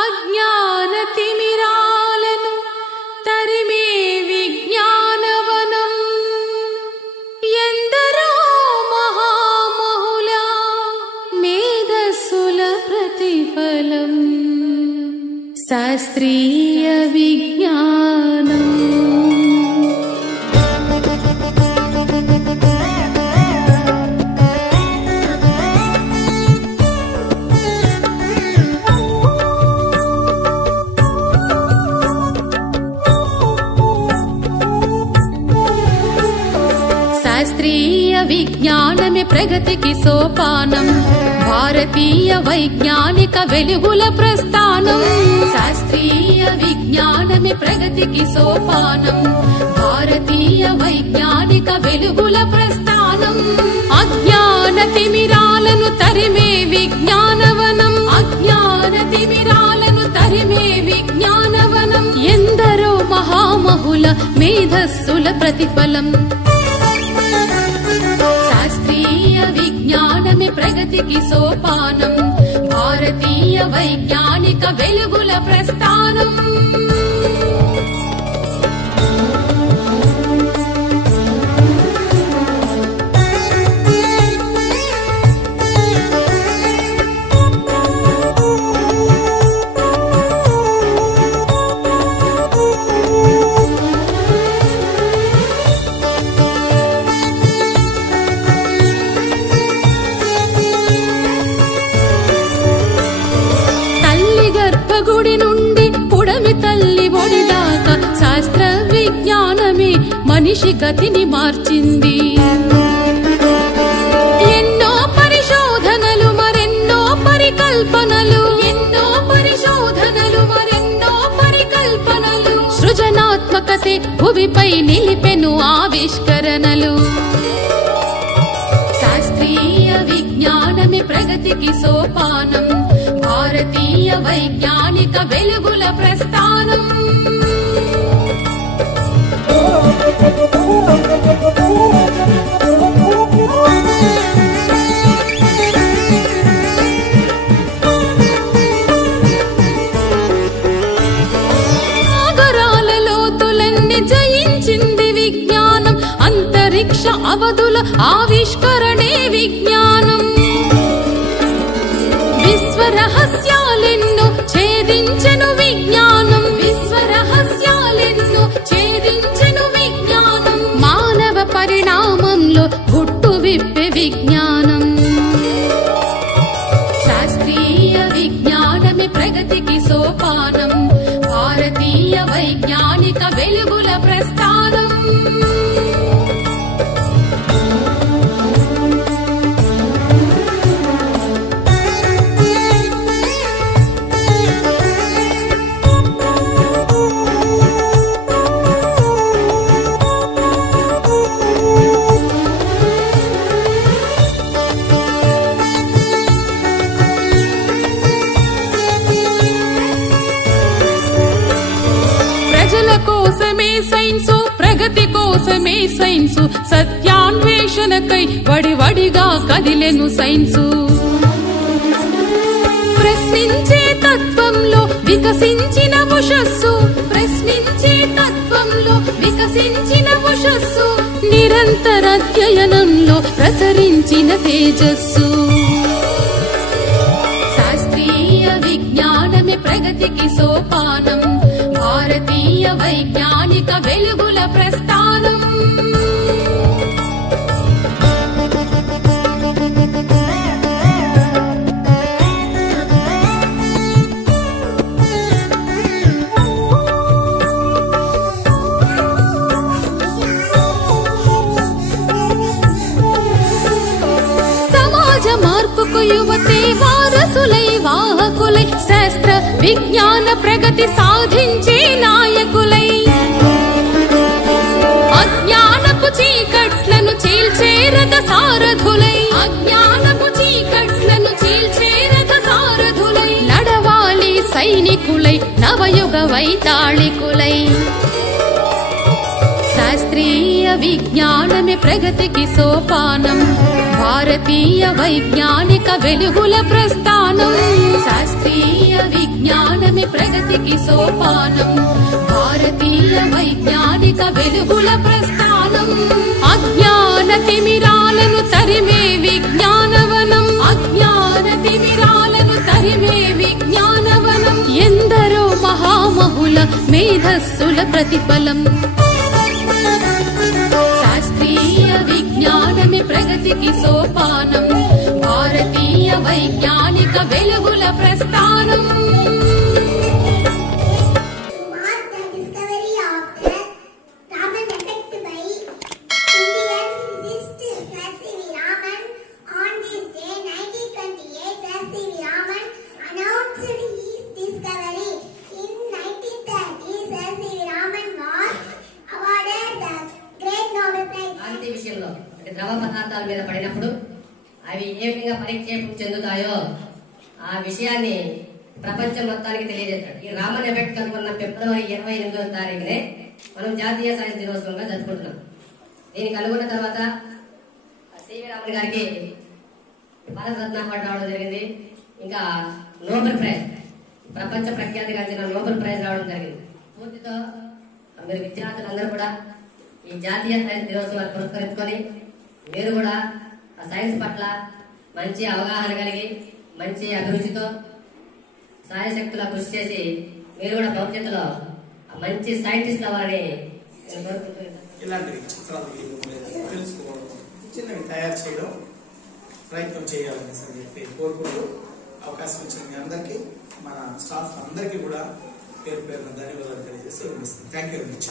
అజ్ఞానతిమిరాలను తరిమే విజ్ఞానవనం ఎందరో మహామహుల మేధస్సుల ప్రతిఫలం శాస్త్రీయ విజ్ఞానం. శాస్త్రీయ విజ్ఞానమే ప్రగతికి సోపానం, భారతీయ వైజ్ఞానిక వెలుగుల ప్రస్థానం. శాస్త్రీయ విజ్ఞానమే ప్రగతికి సోపానం, భారతీయ వైజ్ఞానిక వెలుగుల ప్రస్థానం. అజ్ఞాన తిమిరాలను తరిమే విజ్ఞానవనం, అజ్ఞాన తిమిరాలను తరిమే విజ్ఞానవనం ఎందరో మహామహుల మేధస్సుల ప్రతిఫలం. శాస్త్రీయ విజ్ఞానమే ప్రగతికి సోపానం, భారతీయ వైజ్ఞానిక వెలుగుల ప్రస్థానం. గుడి నుండి పుడమి తల్లి ఒడి దాకా శాస్త్ర విజ్ఞానమే మనిషి గతిని మార్చింది. ఎన్నో పరిశోధనలు మరెన్నో పరికల్పనలు, ఎన్నో పరిశోధనలు మరెన్నో పరికల్పనలు, సృజనాత్మకతే భువిపై నిలిపెను ఆవిష్కరణలు. శాస్త్రీయ విజ్ఞానమే ప్రగతికి సోపానం, భారతీయ వైజ్ఞానిక వెలుగుల ప్రస్థానం. సాగరాల లోతులన్నీ జయించింది విజ్ఞానం, అంతరిక్ష అవధుల ఆవిష్కరణే విజ్ఞానం. విశ్వరహస్యాలెన్నో ఛేదించెను విజ్ఞానం, విశ్వరహస్యాలెన్నో ఛేదించెను విజ్ఞానం. మానవ పరిణామంలో గుట్టు విప్పే విజ్ఞానం. శాస్త్రీయ విజ్ఞానమే ప్రగతికి సోపానం, భారతీయ వైజ్ఞానిక వెలుగుల ప్రస్థానం. ప్రజల కోసమే సైన్సు, ప్రగతి కోసమే సైన్సు, సత్యాన్వేషణకై వడివడిగా కదిలెను సైన్సు. ప్రశ్నించే తత్వంలో వికసించిన ఉషస్సు, ప్రశ్నించే తత్వంలో వికసించిన ఉషస్సు, నిరంతర అధ్యయనంలో ప్రసరించిన తేజస్సు. శాస్త్రీయ విజ్ఞానమే ప్రగతికి సోపానం, భారతీయ వైజ్ఞానిక వెలుగుల ప్రస్థానం. సమాజ మార్పుకు యువతే వారసులై వాహకులై, శాస్త్ర విజ్ఞాన ప్రగతి సాధించే నాయకులై, అజ్ఞానపు చీకట్లను చీల్చే రథ సారథులై, అజ్ఞానపు చీకట్లను చీల్చే రథ సారథులై, నడవాలి సైనికులై నవయుగ వైతాళికులై. శాస్త్రీయ విజ్ఞానమే ప్రగతికి సోపానం, భారతీయ వైజ్ఞానిక వెలుగుల ప్రస్థానం. శాస్త్రీయ విజ్ఞానమే ప్రగతికి సోపానం. భారతీయ వైజ్ఞానిక వెలుగుల ప్రస్థానం. అజ్ఞాన తిమిరాలను తరిమే విజ్ఞానవనం. అజ్ఞాన తిమిరాలను తరిమే విజ్ఞానవనం. ఎందరో మహామహుల మేధస్సుల ప్రతిఫలం. శాస్త్రీయ విజ్ఞానమే ప్రగతికి సోపానం. భారతీయ వైజ్ఞానిక వెలుగుల ప్రస్థానం. విషయంలో అంటే ద్రవ పదార్థాల మీద పడినప్పుడు అవి ఏ విధంగా పరిక్షేపం చెందుతాయో ఆ విషయాన్ని ప్రపంచం మొత్తానికి తెలియజేస్తాడు. ఈ రామన్ ఎఫెక్ట్ కనుగొన్న ఫిబ్రవరి 28వ తారీఖునే మనం జాతీయ సైన్స్ దినోత్సవంగా జరుపుకుంటున్నాం. దీన్ని కనుగొన్న తర్వాత సివి రామన్ గారికి భారతరత్న అవార్డు రావడం జరిగింది. ఇంకా నోబెల్ ప్రైజ్, ప్రపంచ ప్రఖ్యాతిగాంచిన నోబెల్ ప్రైజ్ రావడం జరిగింది. పూర్తితో మీరు విద్యార్థులందరూ కూడా ఈ జాతీయ సైన్స్ దినోత్సవాన్ని పురస్కరించుకొని మీరు కూడా ఆ సైన్స్ పట్ల మంచి అవగాహన కలిగి మంచి అభిరుచితో సాయశక్తులా కృషి చేసి మీరు కూడా భవిష్యత్తులో మంచి సైంటిస్ట్ అవ్వాలని ఇలాంటి చిత్రాలు తెలుసుకోవడం, చిన్నవి తయారు చేయడం ప్రయత్నం చేయాలని చెప్పి కోరుకుంటూ అవకాశం ఇచ్చిన మీ అందరికీ, మన స్టాఫ్ అందరికీ కూడా పేరు పేరున ధన్యవాదాలు తెలియజేస్తూ థ్యాంక్ యూ వెరీ మచ్.